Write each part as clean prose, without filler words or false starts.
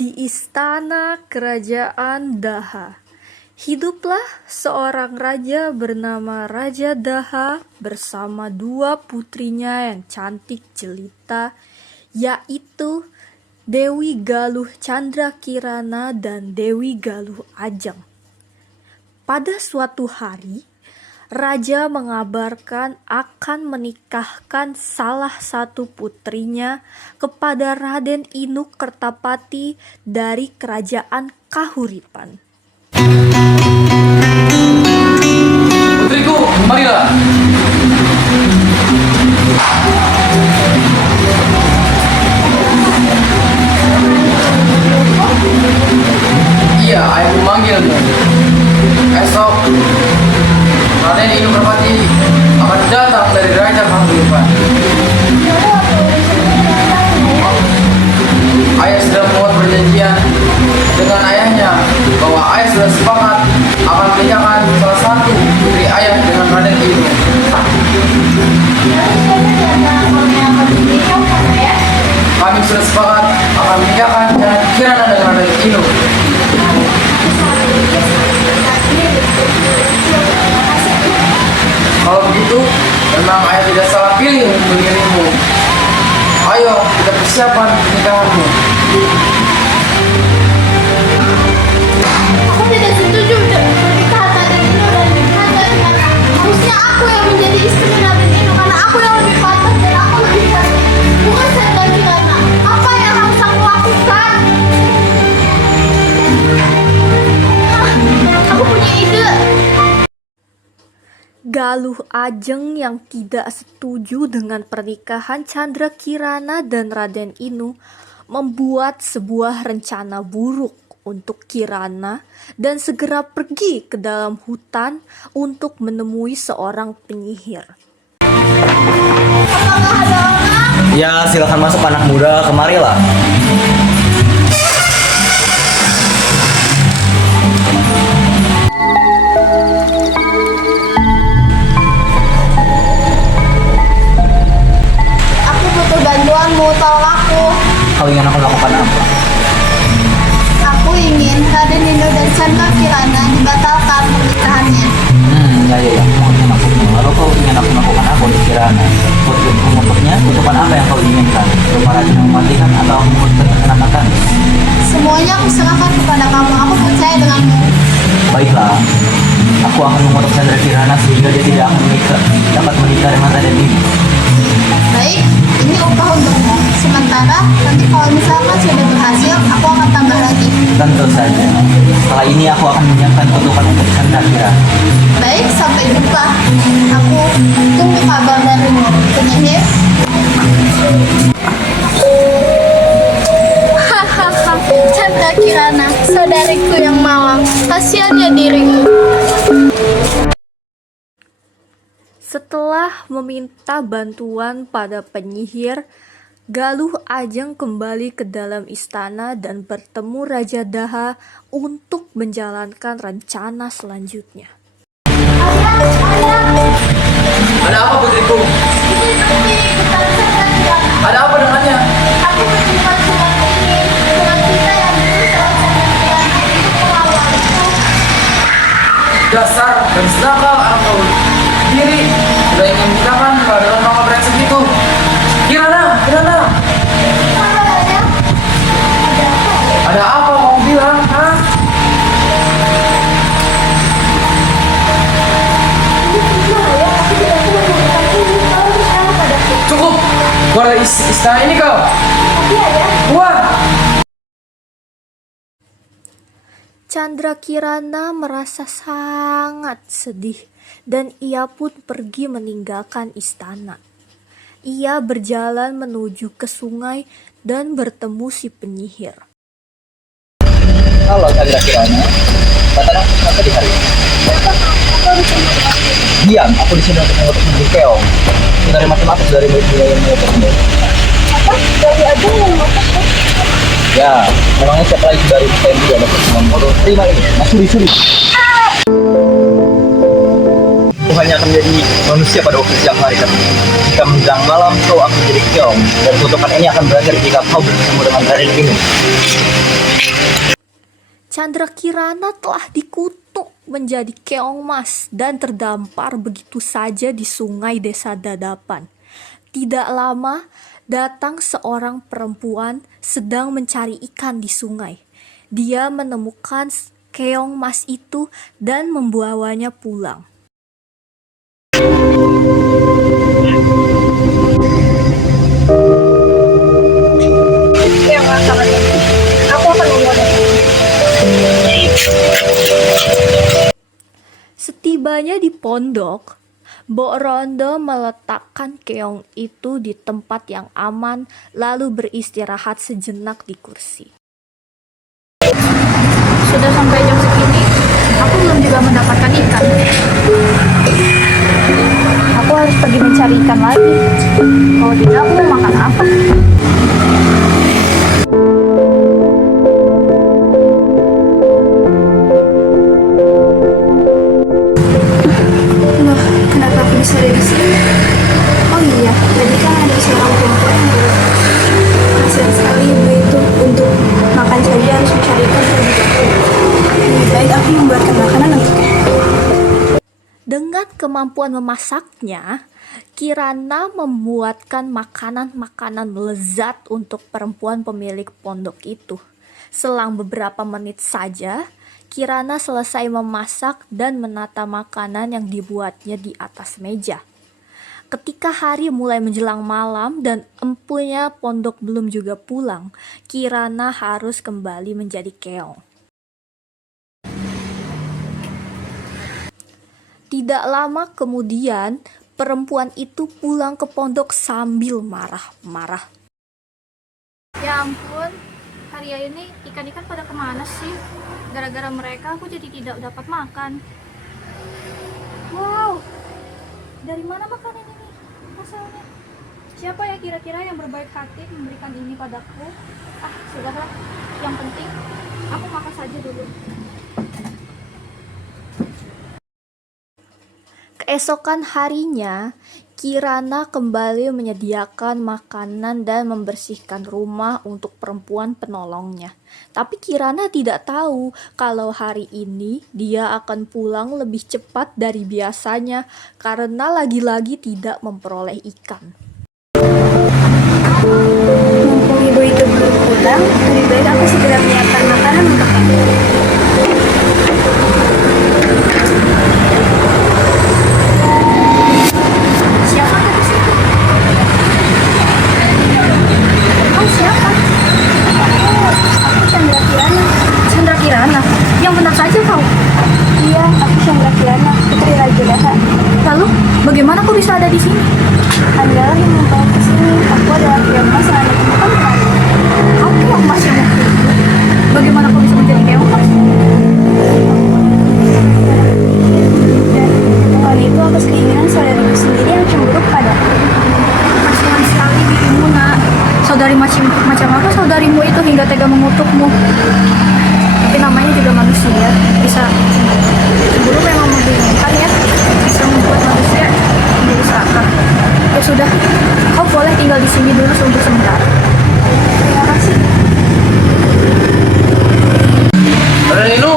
Di istana kerajaan Daha, hiduplah seorang raja bernama Raja Daha bersama dua putrinya yang cantik jelita, yaitu Dewi Galuh Candrakirana dan Dewi Galuh Ajeng. Pada suatu hari, Raja mengabarkan akan menikahkan salah satu putrinya kepada Raden Inu Kertapati dari kerajaan Kahuripan. Putriku, marilah. Iya, ayah memanggilmu. Esok Raden Inu Kertapati akan datang dari Raja Kahuripan. Ayah sudah membuat perjanjian dengan ayahnya bahwa ayah sudah sepakat akan menikahkan salah satu putri ayah dengan Raden Inu. Kami sudah sepakat akan menikahkan Candrakirana dengan Raden Inu. Kalau begitu, memang ayah tidak salah pilih untuk mengirimmu. Ayo, kita persiapan pernikahanmu. Aku tidak setuju dengan pernikahan Raden Inu dan Candrakirana. Harusnya aku yang menjadi istri Raden Inu karena aku yang lebih pantas dan aku lebih cantik. Bukan Candrakirana. Apa yang harus aku lakukan? Aku punya ide. Galuh Ajeng yang tidak setuju dengan pernikahan Candrakirana dan Raden Inu membuat sebuah rencana buruk untuk Kirana dan segera pergi ke dalam hutan untuk menemui seorang penyihir. Apakah ada orang? Ya, silakan masuk anak muda, kemarilah. Aku butuh bantuanmu, tolong aku. Kau ingin aku lakukan apa? Aku ingin Raden Inu dan Candrakirana dibatalkan pernikahannya. Ya, maksudmu. Lalu kau ingin aku melakukan apa untuk Kirana? Untuknya, ucapan apa yang kau inginkan? Berupa rajin yang mematikan atau menguruskan kesenangan? Semuanya aku serahkan kepada kamu. Aku percaya denganmu. Baiklah, aku akan mengutuk Candrakirana sehingga dia tidak akan dapat menikah dengan Raden Inu. Baik, ini upah untukmu. Sementara, nanti kalau misalkan sudah berhasil, aku akan tambah lagi. Tentu saja. Setelah ini aku akan menyiapkan kutukan untuk Candrakirana. Baik, sampai jumpa. Aku tunggu kabar darimu. Penyihir. Hahaha, Candrakirana, saudariku yang malang. Kasihan ya dirimu. Setelah meminta bantuan pada penyihir, Galuh Ajeng kembali ke dalam istana dan bertemu Raja Daha untuk menjalankan rencana selanjutnya. Ada apa, putriku? Ada apa dengannya? Aku menyimpan surat ini. Surat kita yang ditulis oleh Candrakirana untuk melawanku. Dasar dan senakal anak kau diri sudah ingin menikahkan dengan mama brengsek itu. Kirana. Ada apa kamu bilang? Hah? Cukup. Keluar dari istana ini kau. Keluar. Candrakirana merasa sangat sedih dan ia pun pergi meninggalkan istana. Ia berjalan menuju ke sungai dan bertemu si penyihir. Halo Candrakirana, katakan kenapa di hari ini? Diam, aku di sini untuk mengutuk Negeri Keong. Dari macam-macam dari wilayah yang mengutukmu. Apa? Dari aja yang masak. Ya, memangnya siapa lagi dari TNI ada pertemuan bodoh? Terima ini, suri. Aku hanya akan menjadi manusia pada waktu siang hari kan. Jika menjelang malam kau akan menjadi keong dan kutukan ini akan berakhir jika kau bertemu dengan Raden Inu. Chandra Kirana telah dikutuk menjadi keong mas dan terdampar begitu saja di sungai desa Dadapan. Tidak lama, datang seorang perempuan sedang mencari ikan di sungai. Dia menemukan keong mas itu dan membawanya pulang. Setibanya di pondok, Mbok Rondo meletakkan keong itu di tempat yang aman lalu beristirahat sejenak di kursi. Sudah sampai jam segini, aku belum juga mendapatkan ikan. Aku harus pergi mencari ikan lagi. Kalau tidak, aku mau makan apa? Loh, kenapa aku bisa ada di sini? Oh iya, tadi kan ada seorang perempuan yang bilang, kasihan sekali ibu itu untuk makan saja harus mencari ikan terlebih dahulu. Lebih baik aku membuatkan makanan untuknya. Dengan kemampuan memasaknya, Kirana membuatkan makanan-makanan lezat untuk perempuan pemilik pondok itu. Selang beberapa menit saja, Kirana selesai memasak dan menata makanan yang dibuatnya di atas meja. Ketika hari mulai menjelang malam dan empunya pondok belum juga pulang, Kirana harus kembali menjadi keong. Tidak lama kemudian, perempuan itu pulang ke pondok sambil marah-marah. Ya ampun, hari ini ikan-ikan pada kemana sih? Gara-gara mereka aku jadi tidak dapat makan. Wow, dari mana makanan ini asalnya? Siapa ya kira-kira yang berbaik hati memberikan ini padaku? Ah, sudahlah. Yang penting aku makan saja dulu. Keesokan harinya, Kirana kembali menyediakan makanan dan membersihkan rumah untuk perempuan penolongnya. Tapi Kirana tidak tahu kalau hari ini dia akan pulang lebih cepat dari biasanya karena lagi-lagi tidak memperoleh ikan. Mumpung ibu itu belum pulang, lebih baik aku segera menyiapkan makanan untuknya. Siapa di situ? Kau siapa? Aku Chandra Kirana. Chandra Kirana? Yang benar saja kau? Iya, aku Chandra Kirana, putri Raja Daha. Lalu, bagaimana kau bisa ada di sini? Anda yang membawa ke sini. Aku adalah keong mas yang Anda temukan kemarin. Kau keong mas yang waktu itu? Bagaimana kau bisa menjadi keong mas? Dan kali itu atas keinginan saudariku sendiri yang cemburu padaku. Kasihan sekali dirimu nak. Saudari macam apa saudarimu itu hingga tega mengutukmu? Tapi namanya juga manusia. Bisa cemburu memang membingungkan ya. Bisa membuat manusia menjadi serakah. Ya sudah, kau boleh tinggal di sini dulu untuk sementara. Terima kasih. Raden Inu,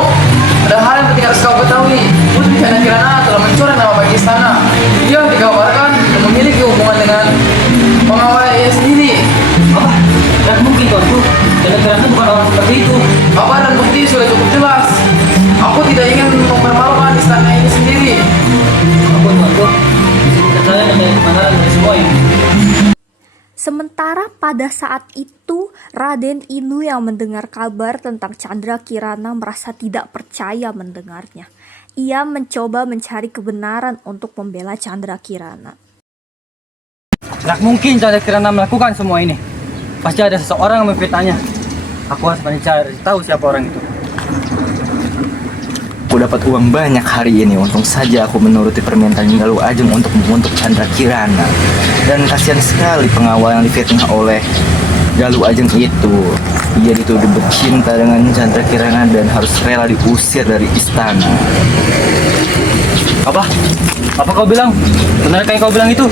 ada hal yang penting harus kau ketahui. Putri Chandra Kirana telah mencuri nama baik istana. Dia dikabarkan memiliki hubungan dengan pengawal ia sendiri. Apa? Dan mungkin tuanku, Chandra Kirana bukan orang seperti itu. Kabar dan bukti sudah cukup jelas. Aku tidak ingin mempermalukan istana ini sendiri. Ampun tuanku, saya menjadi kebenaran dari semua ini. Sementara pada saat itu, Raden Inu yang mendengar kabar tentang Chandra Kirana merasa tidak percaya mendengarnya. Ia mencoba mencari kebenaran untuk membela Chandra Kirana. Tidak mungkin Chandra Kirana melakukan semua ini. Pasti ada seseorang yang memfitnahnya. Aku harus mencari tahu siapa orang itu. Aku dapat uang banyak hari ini, untung saja aku menuruti permintaan Galuh Ajeng untuk membentuk Chandra Kirana. Dan kasihan sekali pengawal yang difitnah oleh Galuh Ajeng itu. Ia dituduh bercinta dengan Chandra Kirana dan harus rela diusir dari istana. Apa? Apa kau bilang? Benarkah yang kau bilang itu?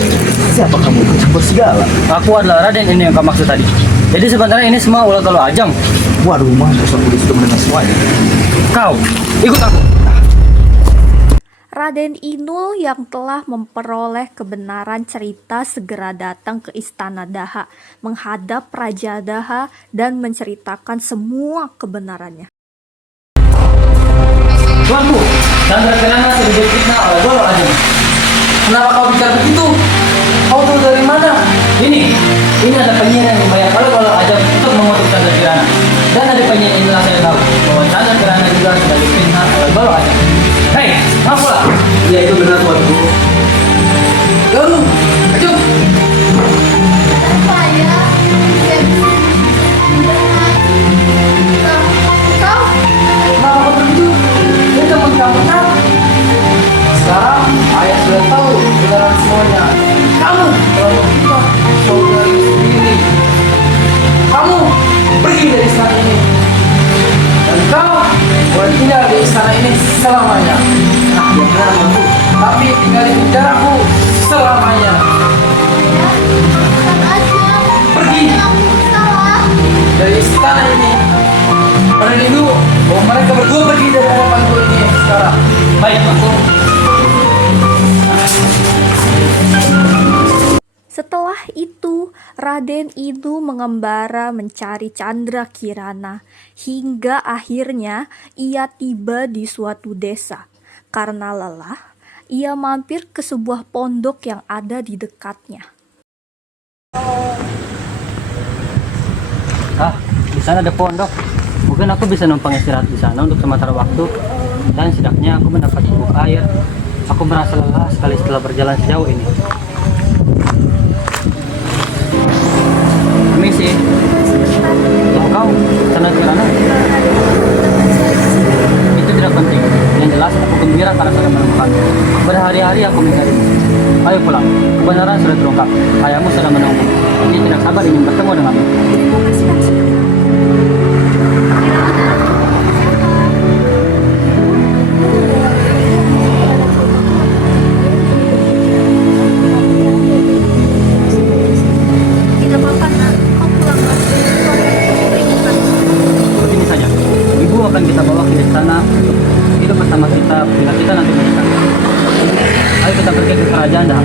Siapa kamu? Sebut segala. Aku adalah Raden ini yang kau maksud tadi. Jadi sebenarnya ini semua ulah Galuh Ajeng. Waduh, mampus aku disitu mendengar semuanya. Kau, ikut aku. Raden Inul yang telah memperoleh kebenaran cerita segera datang ke Istana Daha, menghadap Raja Daha dan menceritakan semua kebenarannya. Tuanku, Chandra Kirana sudah difitnah oleh Golo Ajeng. Kenapa kau bicara begitu? Kau tahu dari mana? Ini ada penyiar yang dibayar oleh Golo Ajeng untuk mengutuk Chandra Kirana. Dan dari penyiar inilah saya tahu bahwa Chandra Kirana juga sudah difitnah oleh Golo Ajeng. Hei, ngakulah. Ya itu benar tuanku. Lalu, ayo. Kenapa ya? Dia bisa kau? Kenapa kau begitu? Dia teman kamu kan? Sekarang ayah sudah tahu kebenaran semuanya. Kamu telah membuka saudari sendiri. Kamu pergi dari istana ini. Dan kau boleh tinggal di istana ini selamanya. Ya benar tuanku. Tapi tinggal di penjaraku selamanya. Ya, tetap aja. Pergi Aku salah. dari istana ini. Pada dulu, bahwa mereka berdua pergi dari hadapanku ini sekarang. Baik, tuanku. Setelah itu, Raden Inu mengembara mencari Chandra Kirana hingga akhirnya ia tiba di suatu desa. Karena lelah, ia mampir ke sebuah pondok yang ada di dekatnya. Di sana ada pondok. Mungkin aku bisa numpang istirahat di sana untuk sementara waktu. Dan setidaknya aku mendapat bubuk air. Aku merasa lelah sekali setelah berjalan sejauh ini. Permisi. Tahu kau, Chandra Kirana? Itu tidak penting. Yang jelas aku gembira karena sudah menemukanmu. Berhari-hari aku mencarimu. Ayo pulang. Kebenaran sudah terungkap. Ayahmu sudah menunggu. Dia tidak sabar ingin bertemu denganmu. Tidak apa-apa, Nak. Kau pulang lagi. Seperti ini saja. Ibu akan kita bawa ke sana untuk hidup bersama kita hingga kita nanti menikah. Ayo kita pergi ke kerajaan dah.